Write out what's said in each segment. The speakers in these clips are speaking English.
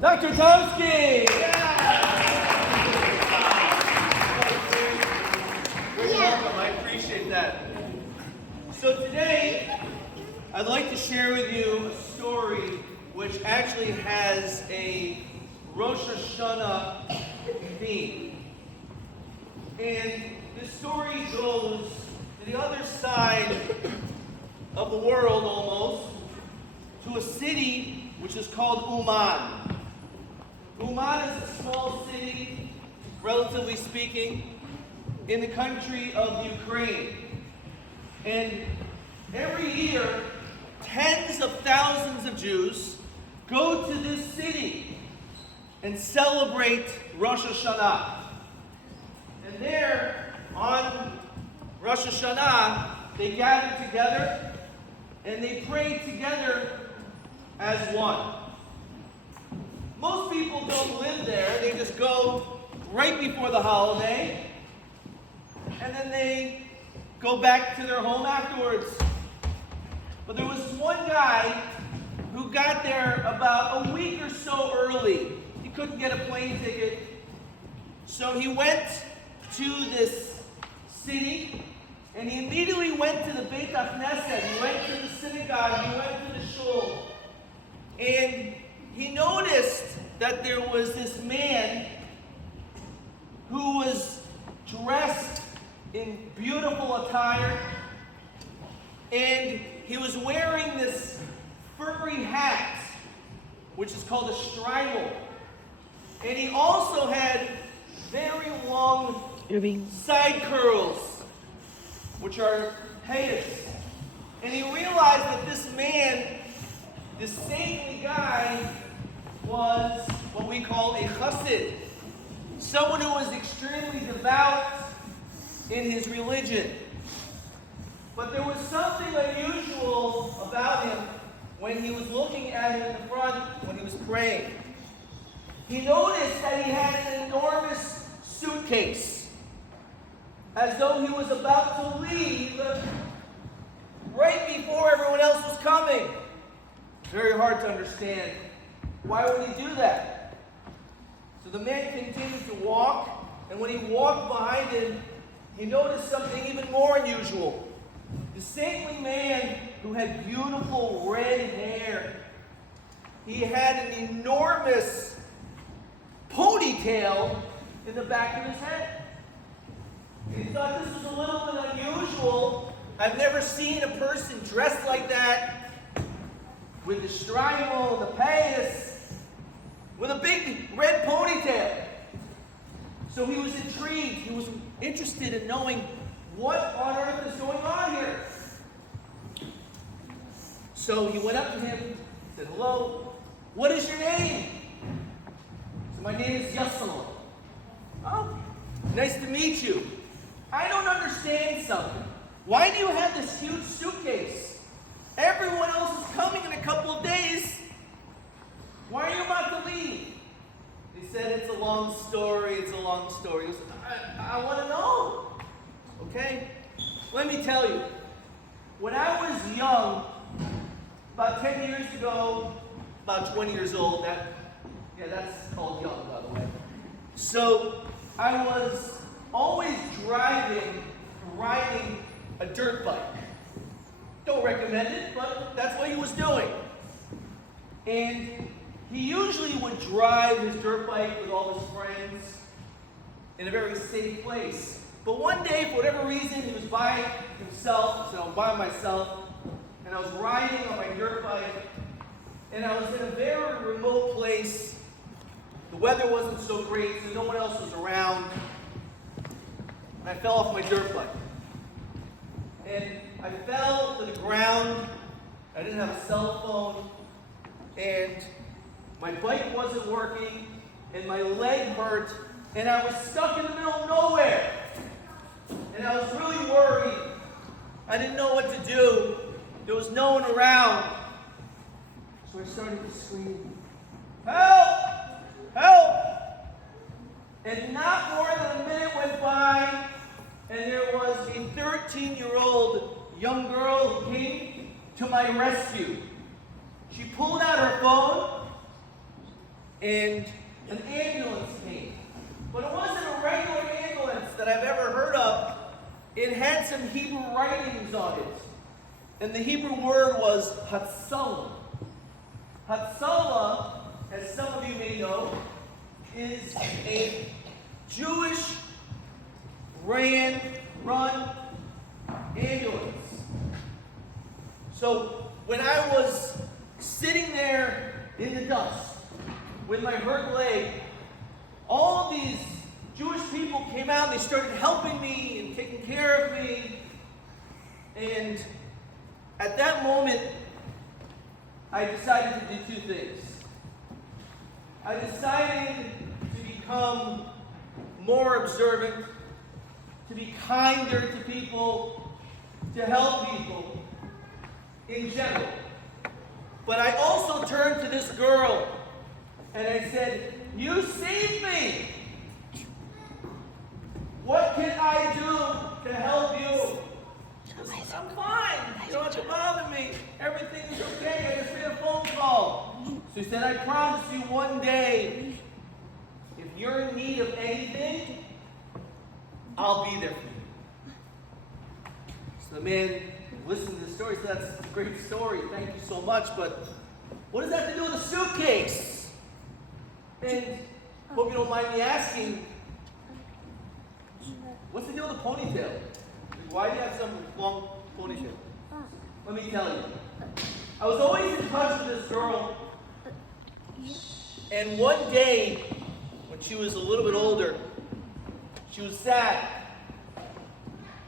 Dr. Tomsky! Great welcome, I appreciate that. So today, I'd like to share with you a story which actually has a Rosh Hashana theme. And this story goes to the other side of the world almost, to a city which is called Uman. Uman is a small city, relatively speaking, in the country of Ukraine. And every year, tens of thousands of Jews go to this city and celebrate Rosh Hashana. And there, on Rosh Hashana, they gather together and they pray together as one. Most people don't live there. They just go right before the holiday, and then they go back to their home afterwards. But there was one guy who got there about a week or so early. He couldn't get a plane ticket, so he went to this city, and he immediately went to the Beit HaKnesset. He went to the synagogue. He went to the shul. And he noticed that there was this man who was dressed in beautiful attire, and he was wearing this furry hat, which is called a shtreimel. And he also had very long side curls, which are payas. And he realized that this man, this saintly guy, was what we call a Chasid, someone who was extremely devout in his religion. But there was something unusual about him when he was looking at him in the front when he was praying. He noticed that he had an enormous suitcase, as though he was about to leave right before everyone else was coming. Very hard to understand. Why would he do that? So the man continued to walk, and when he walked behind him, he noticed something even more unusual. The saintly man who had beautiful red hair, he had an enormous ponytail in the back of his head. And he thought this was a little bit unusual. I've never seen a person dressed like that, with the shtreimel and the payas, with a big red ponytail. So he was intrigued. He was interested in knowing what on earth is going on here. So he went up to him, said, "Hello, what is your name?" So, "My name is Yassalon." "Oh, nice to meet you. I don't understand something. Why do you have this huge suitcase? Everyone else is coming in a couple of days. Why are you about to leave?" He said, "It's a long story, it's a long story." He goes, I want to know. "Okay, let me tell you. When I was young, about 10 years ago, about 20 years old, that's called young, by the way. So I was always riding a dirt bike. Don't recommend it, but that's what he was doing. And he usually would drive his dirt bike with all his friends in a very safe place. But one day, for whatever reason, he was by himself, so I'm by myself, and I was riding on my dirt bike, and I was in a very remote place. The weather wasn't so great, so no one else was around, and I fell off my dirt bike. And I fell to the ground. I didn't have a cell phone, and my bike wasn't working, and my leg hurt, and I was stuck in the middle of nowhere. And I was really worried. I didn't know what to do. There was no one around. So I started to scream, "Help! Help!" And not more than a minute went by, and there was a 13-year-old young girl who came to my rescue. She pulled out her phone, and an ambulance came. But it wasn't a regular ambulance that I've ever heard of. It had some Hebrew writings on it. And the Hebrew word was Hatzalah. Hatzalah, as some of you may know, is a Jewish run ambulance. So when I was sitting there in the dust with my hurt leg, all these Jewish people came out and they started helping me and taking care of me. And at that moment, I decided to do two things. I decided to become more observant, to be kinder to people, to help people in general. But I also turned to this girl and I said, "You saved me. What can I do to help you?" She said, "I'm fine. You don't have to bother me. Everything's okay. I just made a phone call." So he said, "I promise you one day, if you're in need of anything, I'll be there for you." So the man listened to the story. He said, "That's a great story. Thank you so much. But what does that have to do with a suitcase?" And hope you don't mind me asking, what's the deal with the ponytail? Why do you have some long ponytail? Let me tell you. I was always in touch with this girl. And one day, when she was a little bit older, she was sad.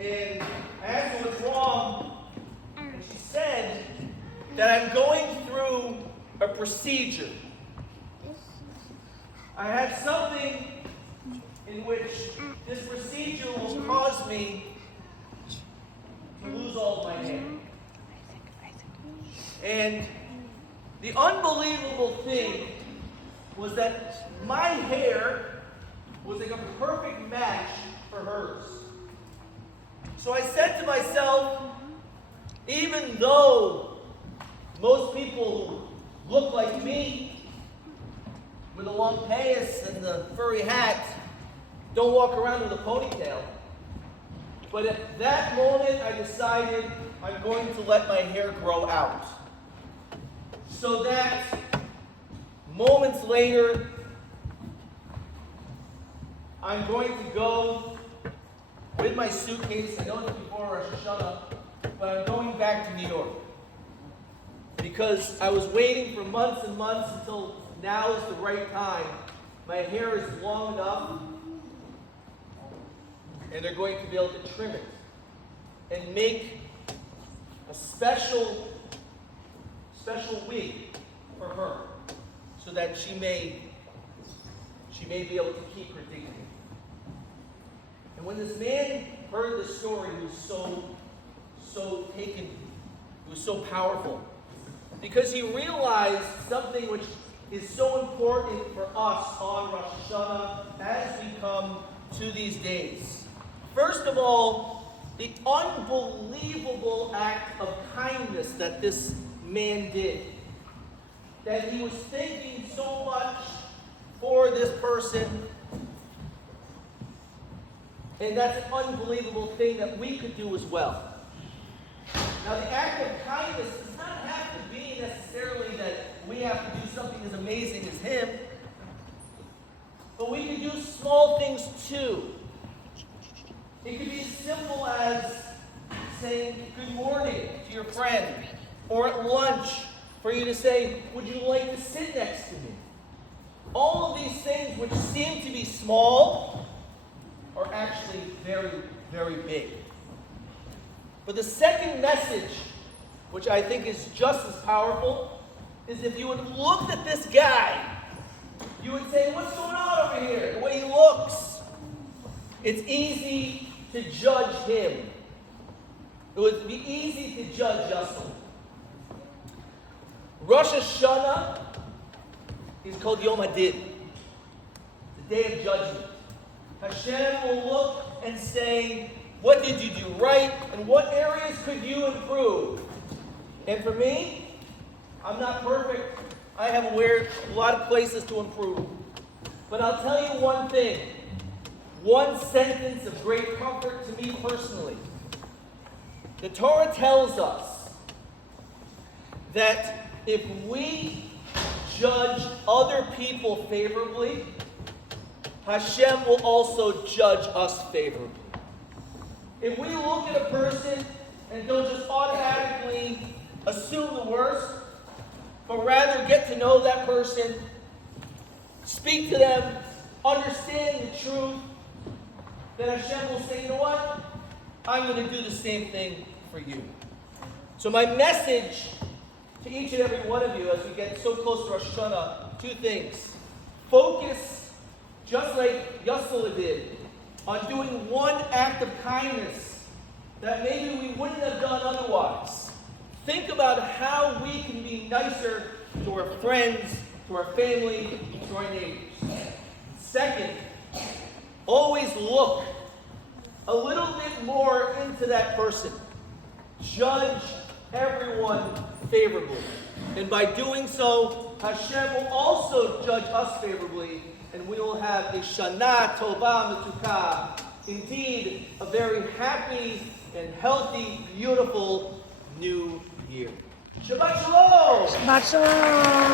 And I asked her what's wrong. And she said that I'm going through a procedure. I have something in which this procedure will cause me to lose all of my hair. And the unbelievable thing was that my hair was like a perfect match for hers. So I said to myself, even though most people who look like me, with a long payas and the furry hat, don't walk around with a ponytail. But at that moment, I decided I'm going to let my hair grow out. So that moments later, I'm going to go with my suitcase. I know it's before Rosh Hashana, but I'm going back to New York. Because I was waiting for months and months until now is the right time. My hair is long enough, and they're going to be able to trim it and make a special wig for her, so that she may be able to keep her dignity. And when this man heard the story, he was so taken, he was so powerful, because he realized something which is so important for us on Rosh Hashana as we come to these days. First of all, the unbelievable act of kindness that this man did. That he was thinking so much for this person. And that's an unbelievable thing that we could do as well. Now, the act of kindness does not have to be necessarily that we have to do something as amazing as him. But we can do small things too. It could be as simple as saying good morning to your friend, or at lunch for you to say, would you like to sit next to me? All of these things which seem to be small are actually very, very big. But the second message, which I think is just as powerful, is if you would look at this guy, you would say, what's going on over here? The way he looks. It's easy to judge him. It would be easy to judge us. Rosh Hashana is called Yom Hadin, the day of judgment. Hashem will look and say, what did you do right, and what areas could you improve? And for me, I'm not perfect. I am aware of a lot of places to improve. But I'll tell you one thing. One sentence of great comfort to me personally. The Torah tells us that if we judge other people favorably, Hashem will also judge us favorably. If we look at a person and don't just automatically assume the worst, but rather get to know that person, speak to them, understand the truth, then Hashem will say, you know what? I'm going to do the same thing for you. So my message to each and every one of you as we get so close to Rosh Hashana, two things. Focus, just like Yasala did, on doing one act of kindness that maybe we wouldn't have done otherwise. Think about how we can be nicer to our friends, to our family, to our neighbors. Second, always look a little bit more into that person. Judge everyone favorably. And by doing so, Hashem will also judge us favorably, and we will have a Shana Tova Metuka. Indeed, a very happy and healthy, beautiful new year. Shabbat Shalom! Shabbat Shalom!